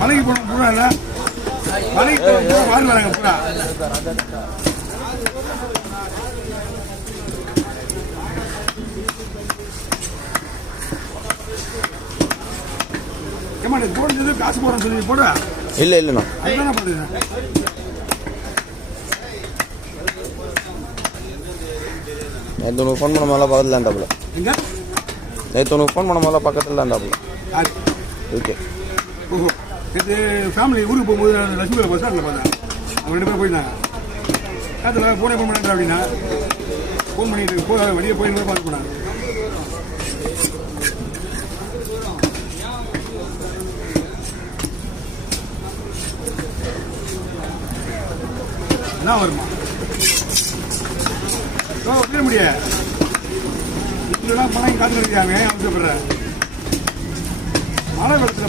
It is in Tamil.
மலைக்கு போன பூரா இல்லை மலைக்கு போன பூரா வாரி வராங்க பூரா. ஏமா நீ போடுறது காசு போடுறேன்னு சொல்லி போட இல்லைண்ணா அதுதானே பண்ணுறேன். நேற்று உனக்கு ஃபோன் பண்ண மாதிரிலாம் பக்கத்தில் இருந்தாப்புல. எங்க நேற்று உனக்கு ஃபோன் பண்ண மாதிரிலாம் பக்கத்தில் இருந்தாப்புல. ஓகே. ஓஹோ நேற்று ஃபேமிலி ஊருக்கு போகும்போது லட்சுமியில் பஸ் ஸ்டாண்டில் பார்த்தேன். அவங்க 2 பேரும் போயிருந்தாங்க. அதில் ஃபோனே பண்ண மாட்டேன் அப்படின்னா ஃபோன் பண்ணிட்டு வெளியே போய் பார்க்க போனாங்க. என்ன வருமா வைக்க முடியாது. இப்படிலாம் பணம் காத்து இருக்காங்க அவசரப்படுற மழை வெள்ளத்தில்